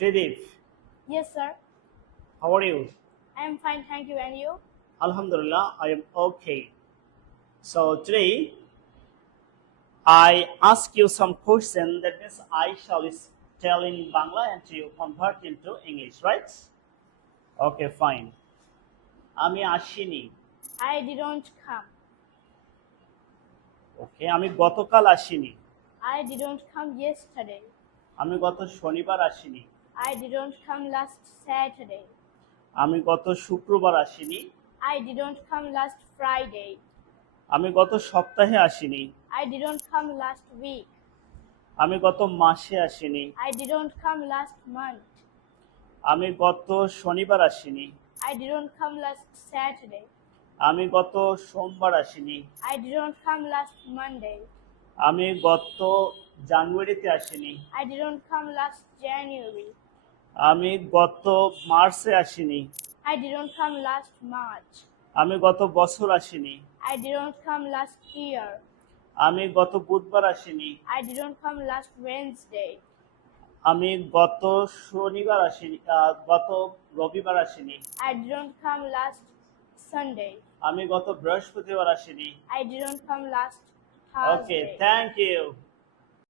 Jaideep, Yes, sir. how are you? I am fine, thank you. And you? Alhamdulillah, I am okay. So today I ask you some question. That means I shall tell in Bangla and you convert into English, right? Okay, fine. আমি আসিনি। I didn't come. ওকে, আমি গতকাল আসিনি। I didn't come yesterday. আমি গত শনিবার আসিনি। I didn't come last Saturday. আমি গত শুক্রবার আসিনি। I didn't come last Friday. আমি গত সপ্তাহে আসিনি। I didn't come last week. আমি গত মাসে আসিনি। I didn't come last month. আমি গত শনিবার আসিনি। I didn't come last Saturday. আমি গত সোমবার আসিনি। I didn't come last Monday. আমি গত জানুয়ারিতে আসিনি। I didn't come last January. আমি গত মার্চে আসিনি। I didn't come last March. আমি গত বছর আসিনি। I didn't come last year. আমি গত বুধবার আসিনি। I didn't come last Wednesday. আমি গত শনিবার আসিনি। গত রবিবার আসিনি। I didn't come last Sunday. আমি গত বৃহস্পতিবার আসিনি। I didn't come last okay, Thursday. Thank you.